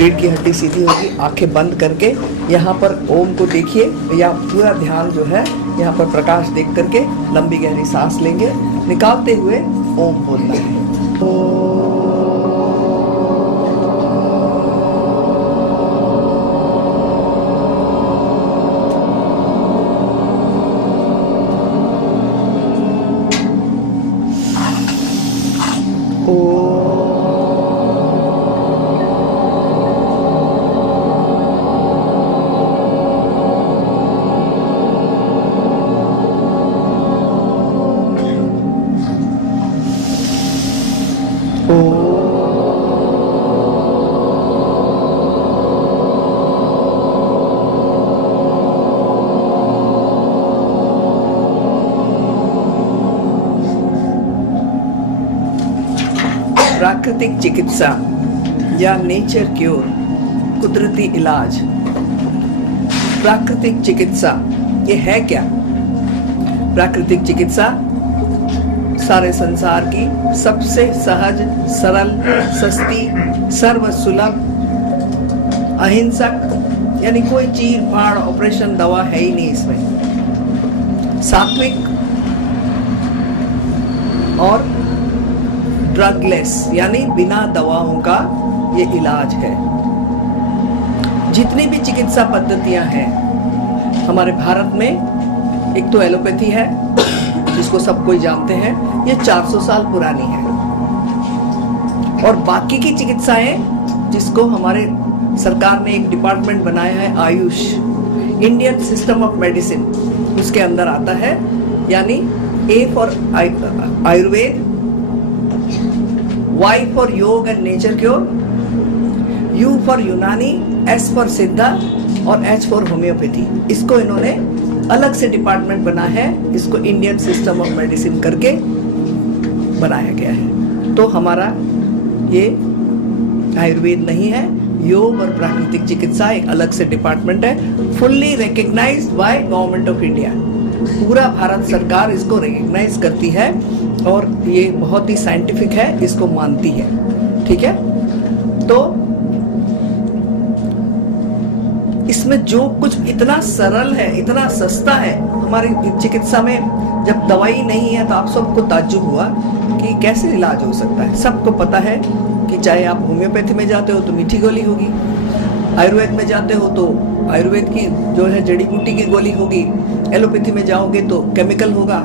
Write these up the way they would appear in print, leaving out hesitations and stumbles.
रीढ़ की हड्डी सीधी होगी, आंखें बंद करके यहाँ पर ओम को देखिए, या पूरा ध्यान जो है यहाँ पर प्रकाश देख करके लंबी गहरी सांस लेंगे, निकालते हुए ओम बोलना है। प्राकृतिक चिकित्सा या नेचर क्योर, कुदरती इलाज। प्राकृतिक चिकित्सा ये है क्या? प्राकृतिक चिकित्सा सारे संसार की सबसे सहज, सरल, सस्ती, सर्वसुलभ, अहिंसक, यानी कोई चीर फाड़ ऑपरेशन दवा है ही नहीं इसमें। सात्विक और ड्रगलेस, यानी बिना दवाओं का ये इलाज है। जितनी भी चिकित्सा पद्धतियां हैं हमारे भारत में, एक तो एलोपैथी है जिसको सब कोई जानते हैं, ये 400 साल पुरानी है, और बाकी की चिकित्साएं जिसको हमारे सरकार ने एक डिपार्टमेंट बनाया है, AYUSH, Indian system of medicine, उसके अंदर आता है। यानी A for Ayurveda, Y for Yoga and nature cure, U for Unani, S for Siddha और H फॉर होम्योपैथी। इसको इन्होंने अलग से डिपार्टमेंट बना है, इसको इंडियन सिस्टम ऑफ मेडिसिन करके बनाया गया है। तो हमारा ये आयुर्वेद नहीं है, योग और प्राकृतिक चिकित्सा एक अलग से डिपार्टमेंट है, fully recognised by government of India. पूरा भारत सरकार इसको रिकॉग्नाइज करती है और ये बहुत ही साइंटिफिक है, इसको मानती है। ठीक है, तो इसमें जो कुछ इतना सरल है, इतना सस्ता है, हमारी चिकित्सा में जब दवाई नहीं है तो आप सबको ताज्जुब हुआ कि कैसे इलाज हो सकता है। सबको पता है कि चाहे आप होम्योपैथी में जाते हो तो मीठी गोली होगी, आयुर्वेद में जाते हो तो आयुर्वेद की जो है जड़ी बूटी की गोली होगी, एलोपैथी में जाओगे तो केमिकल होगा,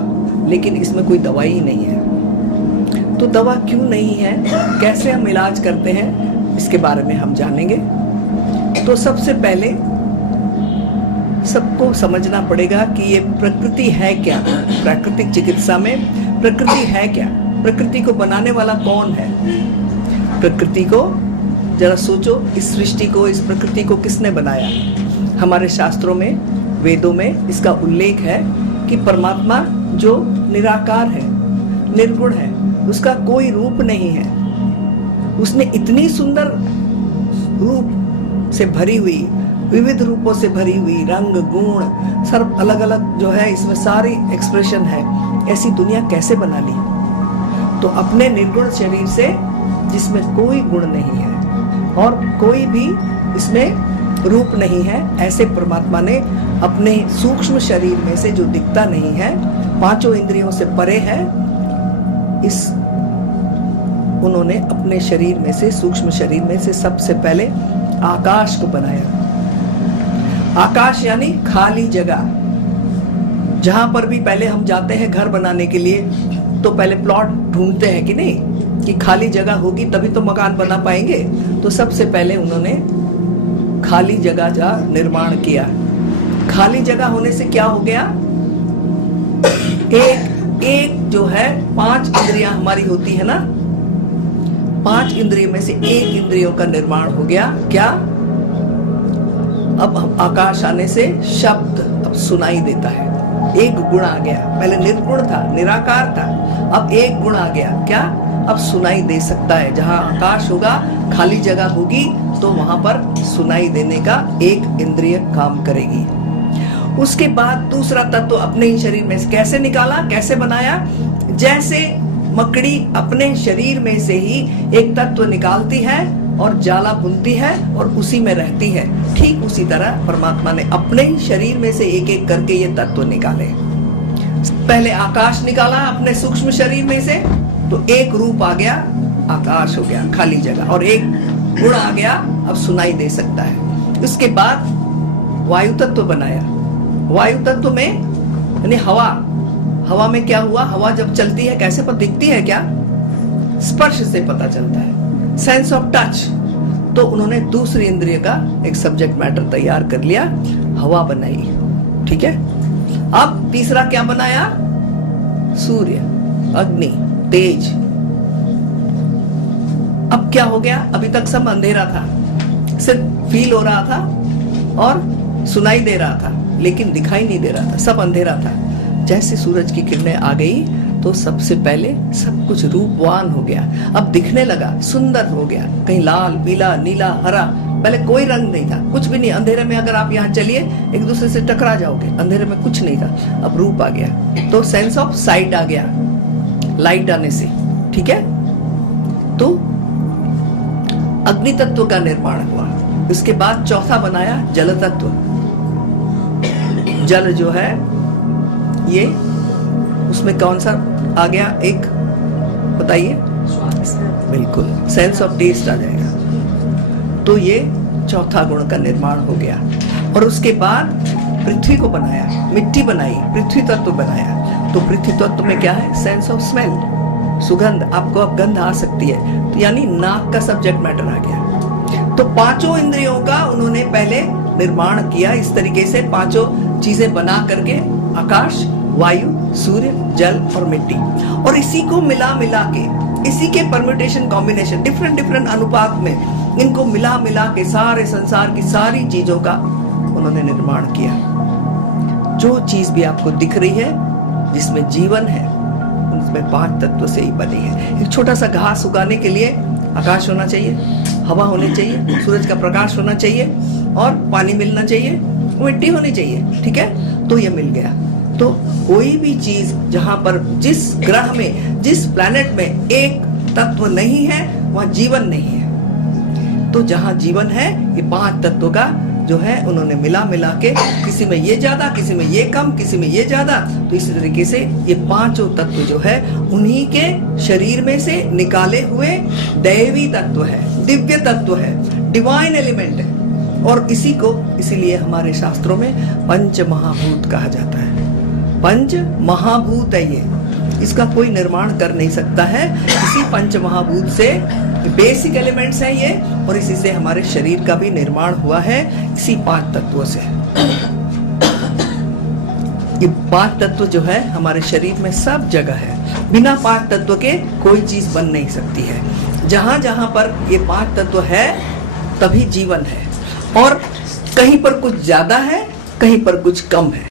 लेकिन इसमें कोई दवाई ही नहीं है। तो दवा क्यों नहीं है, कैसे हम इलाज करते हैं, इसके बारे में हम जानेंगे। तो सबसे पहले सबको समझना पड़ेगा कि ये प्रकृति है क्या। प्राकृतिक चिकित्सा में प्रकृति है क्या, प्रकृति को बनाने वाला कौन है। प्रकृति को जरा सोचो, इस सृष्टि को, इस प्रकृति को किसने बनाया। हमारे शास्त्रों में, वेदों में इसका उल्लेख है कि परमात्मा जो निराकार है, निर्गुण है, उसका कोई रूप नहीं है, उसने इतनी सुंदर रूप से भरी हुई, विविध रूपों से भरी हुई, रंग गुण सब अलग अलग जो है, इसमें सारी एक्सप्रेशन है, ऐसी दुनिया कैसे बना ली। तो अपने निर्गुण शरीर से, जिसमें कोई गुण नहीं है और कोई भी इसमें रूप नहीं है, ऐसे परमात्मा ने अपने सूक्ष्म शरीर में से, जो दिखता नहीं है, पांचों इंद्रियों से परे है, इस उन्होंने अपने शरीर में से, सूक्ष्म शरीर में से सबसे पहले आकाश को बनाया। आकाश यानी खाली जगह, जहां पर भी पहले हम जाते हैं घर बनाने के लिए तो पहले प्लॉट ढूंढते हैं कि नहीं, कि खाली जगह होगी तभी तो मकान बना पाएंगे। तो सबसे पहले उन्होंने खाली जगह का निर्माण किया। खाली जगह होने से क्या हो गया, एक जो है 5 इंद्रियां हमारी होती है ना, 5 इंद्रियों में से एक इंद्रियों का निर्माण हो गया। क्या, अब आकाश आने से शब्द अब सुनाई देता है, एक गुण आ गया। पहले निर्गुण था, निराकार था, अब एक गुण आ गया। क्या, अब सुनाई दे सकता है। जहां आकाश होगा, खाली जगह होगी, तो वहां पर सुनाई देने का एक इंद्रिय काम करेगी। उसके बाद दूसरा तत्व अपने ही शरीर में से कैसे निकाला, कैसे बनाया। जैसे मकड़ी अपने शरीर में से ही एक तत्व निकालती है और जाला बुनती है और उसी में रहती है। ठीक उसी तरह परमात्मा ने अपने ही शरीर में से एक एक करके ये तत्व निकाले। पहले आकाश निकाला अपने सूक्ष्म शरीर में से, तो एक रूप आ गया, आकाश हो गया खाली जगह, और एक गुण आ गया, अब सुनाई दे सकता है। उसके बाद वायु तत्व बनाया। वायु तत्व में यानी हवा, हवा में क्या हुआ, हवा जब चलती है कैसे पता दिखती है, क्या स्पर्श से पता चलता है, सेंस ऑफ टच। तो उन्होंने दूसरी इंद्रिय का एक सब्जेक्ट मैटर तैयार कर लिया, हवा बनाई। ठीक है, अब तीसरा क्या बनाया, सूर्य, अग्नि, तेज। अब क्या हो गया, अभी तक सब अंधेरा था, सिर्फ फील हो रहा था और सुनाई दे रहा था, लेकिन दिखाई नहीं दे रहा था, सब अंधेरा था। जैसे सूरज की किरणें आ गई तो सबसे पहले सब कुछ रूपवान हो गया, अब दिखने लगा, सुंदर हो गया, कहीं लाल, पीला, नीला, हरा। पहले कोई रंग नहीं था, कुछ भी नहीं। अंधेरे में अगर आप यहाँ चलिए एक दूसरे से टकरा जाओगे, अंधेरे में कुछ नहीं था, अब रूप आ गया। तो सेंस ऑफ साइट आ गया लाइट आने से। ठीक है, तो अग्नि तत्व का निर्माण हुआ। इसके बाद चौथा बनाया जल तत्व। जल जो है ये, उसमें कौन सा आ गया, एक बताइए, बिल्कुल सेंस ऑफ टेस्ट आ जाएगा। तो ये चौथा गुण का निर्माण हो गया। और उसके बाद पृथ्वी को बनाया, मिट्टी बनाई, पृथ्वी तत्व बनाया। तो पृथ्वी तत्व में क्या है, सेंस ऑफ स्मेल, सुगंध, आपको अब गंध आ सकती है, तो यानी नाक का सब्जेक्ट मैटर आ गया। तो पांचों इंद्रियों का उन्होंने पहले निर्माण किया इस तरीके से, पांचों चीजें बना करके, आकाश, वायु, सूर्य, जल और मिट्टी। और इसी को मिला मिला के, इसी के परम्यूटेशन कॉम्बिनेशन, डिफरेंट डिफरेंट अनुपात में इनको मिला मिला के सारे संसार की सारी चीजों का उन्होंने निर्माण किया। जो चीज भी आपको दिख रही है जिसमें जीवन है, उसमें 5 तत्व से ही बनी है। एक छोटा सा घास उगाने के लिए आकाश होना चाहिए, हवा होनी चाहिए, सूरज का प्रकाश होना चाहिए और पानी मिलना चाहिए, मिट्टी होनी चाहिए। ठीक है, तो ये मिल गया। तो कोई भी चीज जहां पर, जिस ग्रह में, जिस प्लैनेट में एक तत्व नहीं है वहां जीवन नहीं है। तो जहां जीवन है, ये 5 तत्वों का जो है उन्होंने मिला मिला के, किसी में ये ज्यादा, किसी में ये कम, किसी में ये ज्यादा। तो इसी तरीके से ये पांचों तत्व जो है उन्हीं के शरीर में से निकाले हुए दैवी तत्व है, दिव्य तत्व है, डिवाइन एलिमेंट है। और इसी को इसीलिए हमारे शास्त्रों में पंच महाभूत कहा जाता है। पंच महाभूत है ये, इसका कोई निर्माण कर नहीं सकता है। इसी पंच महाभूत से बेसिक एलिमेंट्स हैं ये, और इसी से हमारे शरीर का भी निर्माण हुआ है, इसी 5 तत्वों से। ये 5 तत्व जो है हमारे शरीर में सब जगह है, बिना 5 तत्व के कोई चीज बन नहीं सकती है। जहां जहां पर ये 5 तत्व है तभी जीवन है, और कहीं पर कुछ ज्यादा है, कहीं पर कुछ कम है।